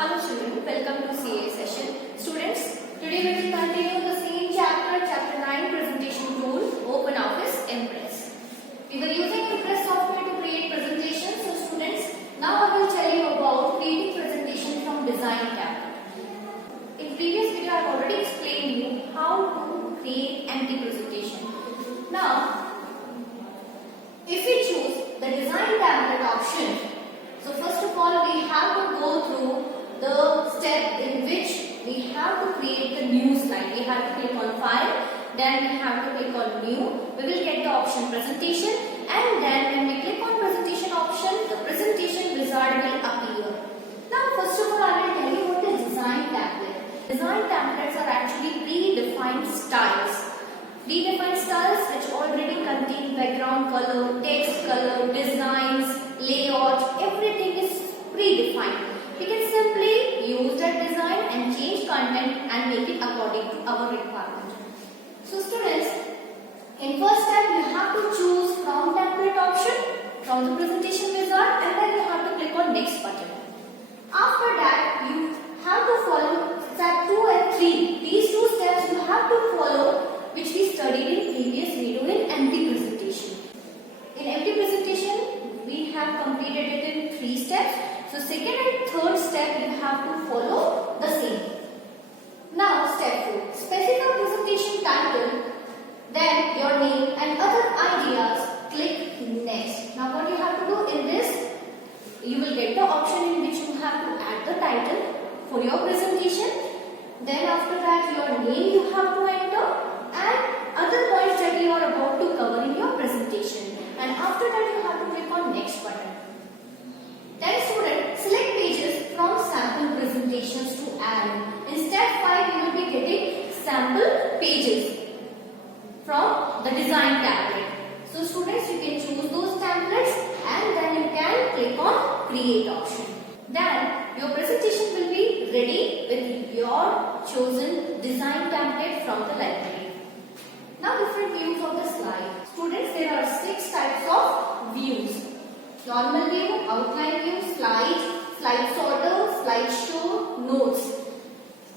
Hello children, welcome to CA session. Students, today we will continue the same chapter, chapter 9 presentation tool, OpenOffice Impress. We were using Impress software to create presentations. So students, now I will tell you about creating presentation from design tablet. In previous video I have already explained you how to create empty presentation. Now, if we choose the design tablet option, so first of all we have to go through the step in which we have to create the new slide. We have to click on file, then we have to click on new. We will get the option presentation, and then when we click on presentation option, the presentation wizard will appear. Now first of all I will tell you what is design tablet. Design tablets are actually predefined styles. Predefined styles which already contain background color, text color, designs, layout, everything is predefined. We can simply use that design and change content and make it according to our requirement. So students, in first step you have to choose from template option from the presentation wizard, and then you have to click on next button. After that you have to follow step 2 and 3. These two steps you have to follow which we studied in previous video in empty presentation. In empty presentation we have completed it in 3 steps. So second and third step you have to follow the same. Now step 4. Specify presentation title, then your name and other ideas. Click next. Now what you have to do in this, you will get the option in which you have to add the title for your presentation. Then after that your name you have to enter and other points that you are about to cover in your presentation. And after that you have to click on next button. Then student, select pages from sample presentations to add. In step 5 you will be getting sample pages from the design tablet. So students, you can choose those templates and then you can click on create option. Then your presentation will be ready with your chosen design template from the library. Now different views of the slide. Students, there are 6 types of views. Normal view, outline view, slide, slide sorter, slideshow, notes.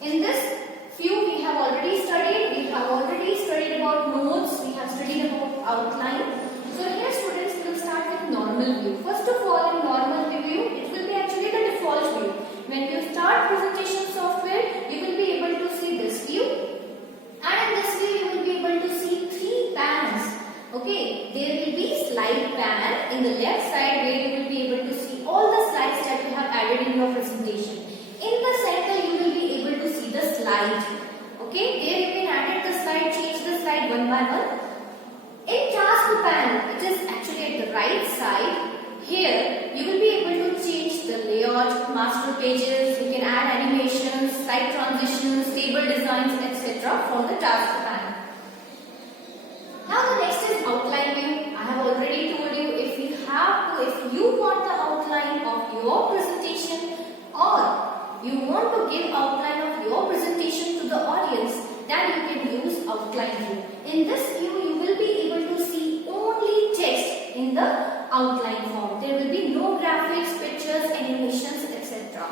In this view we have already studied. We have already studied about notes. We have studied about outline. So here students, we will start with normal view. First of all, in normal view, it will be actually the default view. When you start presentation software, you will be able to see this view. And in this view, you will be able to see 3 pans. Okay, there will be slide pan in the left side where you will be able to see all the slides that you have added in your presentation. In the center, you will be able to see the slide. Okay, there you can add the slide, change the slide one by one. In task pan, it is actually at the right side. Here, you will be able to change the layout, master pages, you can add animations, slide transitions, table designs, etc. from the task pan. Now the next is outline view. I have already told you if you want the outline of your presentation or you want to give outline of your presentation to the audience, then you can use outline view. In this view, you will be able to see only text in the outline form. There will be no graphics, pictures, animations, etc.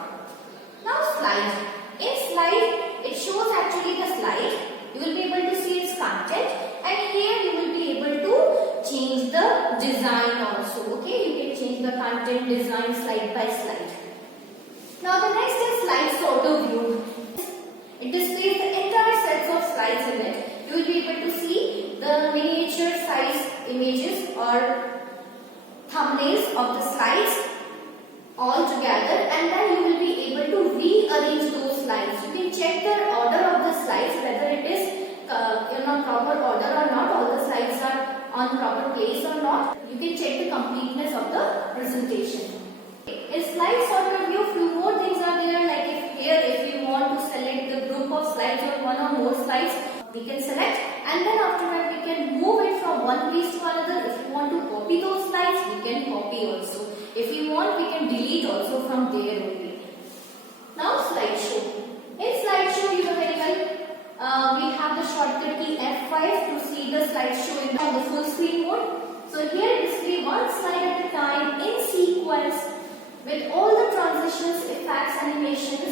Now slide. In slide, it shows actually the slide. You will be able to see its content, and here you will be able to change the design also. Okay, you can change the content design slide by slide. Now the next is slide sorter view. It displays the entire sets of slides in it. You will be able to see the miniature size images or thumbnails of the slides all together, and then you will be able to rearrange those slides. You can check the order of the slides, whether it is in a proper order or not, all the slides are on proper place or not. You can check the completeness of the presentation. In slide sorter view, few more things are there, like if you want to select the group of slides or one or more slides, we can select, and then after that we can move it from one place to another. If you want to copy those slides, we can copy also. If you want, we can delete also from there only. Now slideshow. In slideshow, you know very well, we have the shortcut key F5 to see the slideshow in the full screen mode. So here display one slide at a time in sequence with all the transitions, effects, animations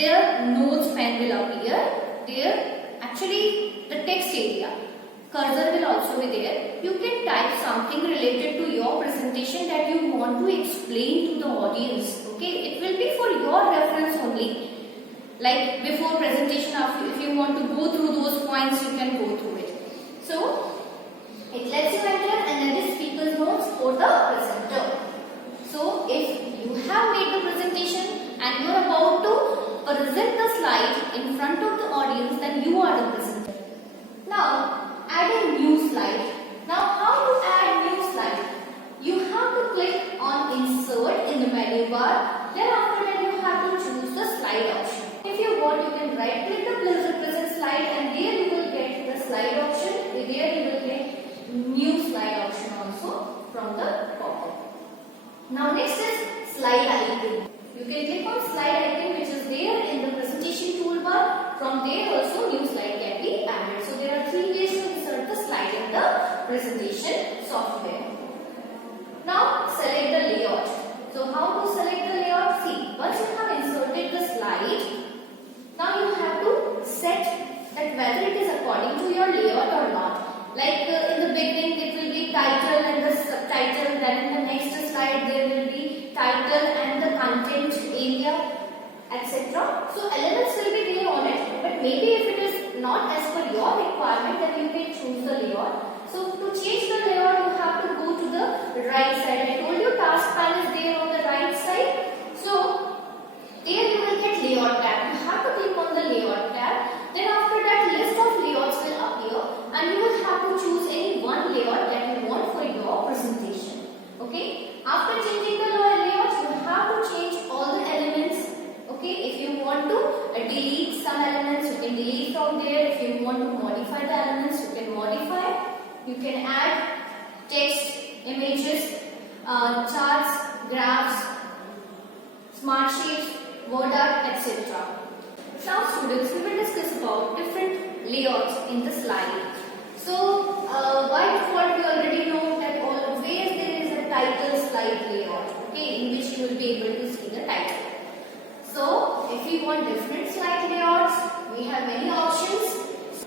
their notes pen will appear. There, actually, the text area. Cursor will also be there. You can type something related to your presentation that you want to explain to the audience. Okay, it will be for your reference only. Like before presentation, if you want to go through those points, you can go through it. So, it lets you enter and edit speaker's notes for the presenter. So, if you have made the presentation and you are about to present the slide in front of the audience, then you are the presenter. Now, add a new slide. Now, how to add new slide? You have to click on insert in the menu bar. Then after that, you have to choose the slide option. If you want, you can right click the present slide and there you will get the slide option. There you will get new slide option also from the pop-up. Now next is slide icon. You can click on slide icon which is there in the presentation toolbar. From there also new slide can be added. So there are 3 ways to insert the slide in the presentation software. Now select the layout. So how to select the layout? See, once you have inserted the slide, now you have to set that whether it is according to your layout or not. Like in the beginning it will be title and the subtitle, then in the next slide there will be title and the content area, etc. So elements will be there on it, but maybe if it is not as per your requirement, then you can choose the layout. So to change the layout you have to go to the right side. I told you task pan is there on the right side. So there you will get layout tab. You have to click on the layout tab. Then after that list of layouts will appear and you will have to choose any one layout that you want for your presentation. Okay. After changing the layout, you have to change all the elements. Okay. If you want to delete some elements, you can delete from there. If you want to modify the elements, you can modify. You can add text, images, charts, graphs, smart sheets, word art, etc. Now students, we will discuss about different layouts in the slide. So by default we already know that always there is a title slide layout, okay, in which you will be able to see the title. So if we want different slide layouts, we have many options.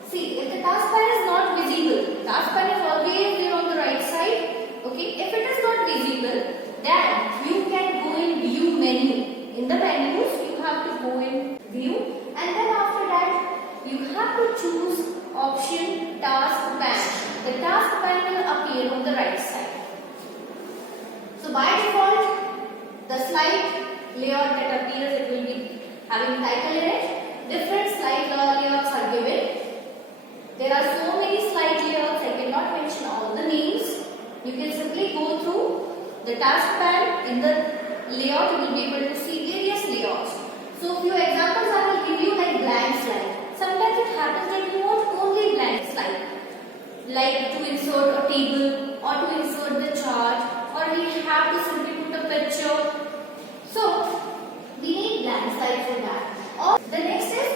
See, if the taskbar is not visible, taskbar is always there on the right side. Okay, if it is not visible, then you can go in view menu. In the menus, you have to go in view, and then after that, you have to choose option task pan. The task pan will appear on the right side. So by default, the slide layout that appears, it will be having title in it. Different slide layouts are given. There are so many slide layouts, I cannot mention all the names. You can simply go through the task pan. In the layout, you will be able to see various layouts. So few examples I will give you, like blank slide. Sometimes it happens that you want only blank slide, like to insert a table or to insert the chart, or we have to simply put a picture. So we need blank slide for that. Or the next is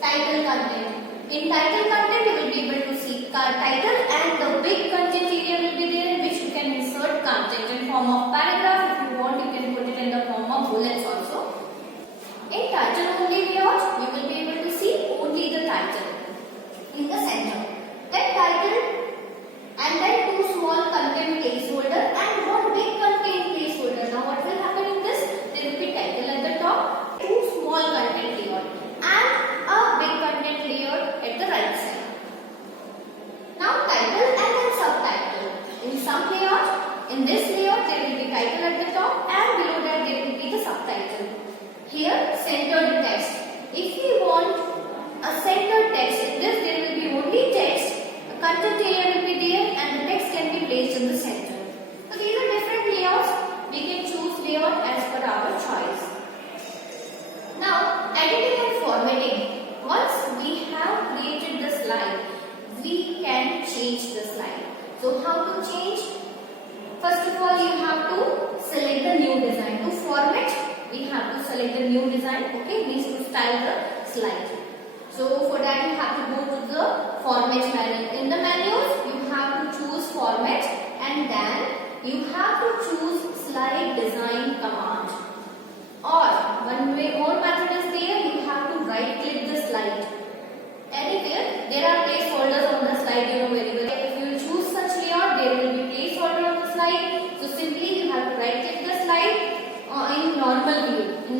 title content. In title content, you will be able to see title and the big content area will be there in which you can insert content in form of paragraph. If you want, you can put it in the form of bullets also. In title only layout, you will be able to see only the title in the center. Then title and then 2 small content placeholder and 1 big content placeholder. Now what will happen in this? There will be title at the top, 2 small content layout and a big content layout at the right side. Now title and then subtitle. In some layout, in this layout there will be title at the top and below that there will be the subtitle. Here centered text. If we want a centered text, in this there will be only text, a content area will be there and the text can be placed in the center. So these are different layouts. We can choose layout as per our choice. Now editing and formatting. Once we have created the slide, we can change the slide. So how to change? First of all, you have to select the new design. To format, we have to select the new design. Okay, means to style the slide. So for that you have to go to the format menu. In the menus, you have to choose format and then you have to choose slide design command. Or one way more method is there. You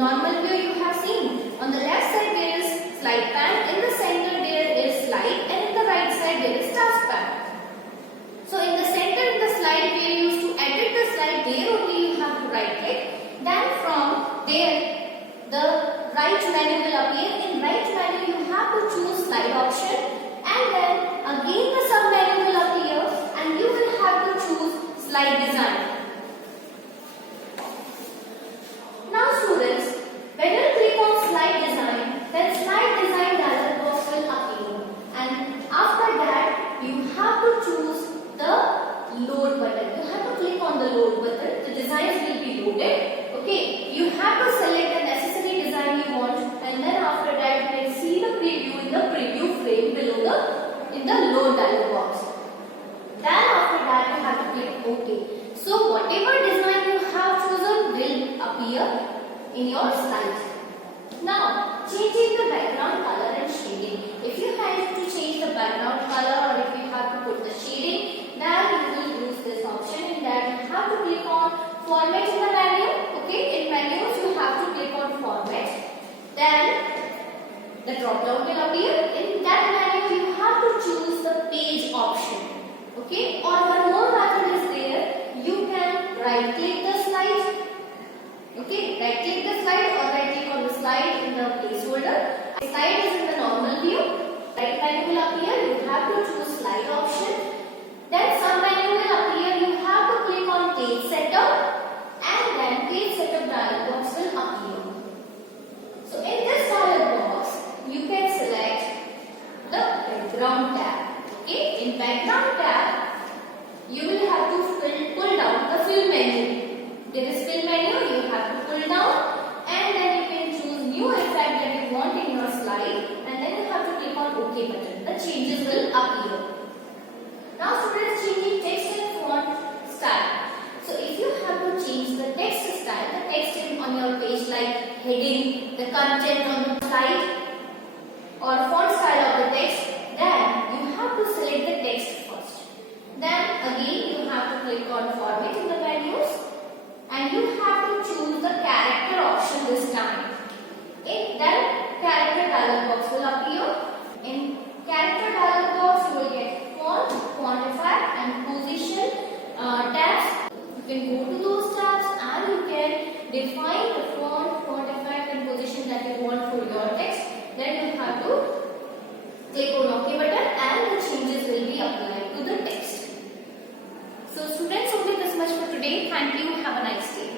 normal view you have seen. On the left side there is slide pane, in the center there is slide, and in the right side there is task pane. So in the center in the slide where you used to edit the slide, there only you have to right click. Then from there the right menu will appear. In right menu you have to choose slide option, and then again the sub menu will appear and you will have to choose slide design. Now students, when you click on slide design, then slide design dialog box will appear, and after that you have to choose the load button. You have to click on the load button. The designs will be loaded. Okay, you have to select the necessary design you want, and then after that you can see the preview in the preview frame below in the load dialog box. Then after that you have to click OK. So whatever design you have chosen will appear in your slide. Now changing the background color and shading. If you have to change the background color or if you have to put the shading, then you will use this option. In that you have to click on format in the menu. Okay, in menus you have to click on format. Then the drop down will appear. In that menu you have to choose the page option. Okay, or one more method is there. You can right click the slide. Okay, right click the slide or right click on the slide in the placeholder. The slide is in the normal view. Right menu will appear. You have to choose slide option. Then sub menu will appear. You have to click on page setup, and then page setup dialog box will appear. So in this dialog box, you can select the background tab. Okay, in background tab, you will have to pull down the fill menu. There is fill menu, you have to pull down, and then you can choose new effect that you want in your slide, and then you have to click on OK button. The changes will appear. Now students, changing text and font style. So if you have to change the text style, the text on your page like heading, the content on the slide, or font style of the text, then you have to select the text first. Then again you have to click on format in the menus, and you have to choose the character option this time. Then character dialog box will appear. In character dialog box you will get font, quantify and position tabs. You can go to those tabs and you can define the font, quantify and position that you want for your text. Then you have to click on OK button and the changes will be applied to the text. So students, only this much for today. Thank you. Have a nice day.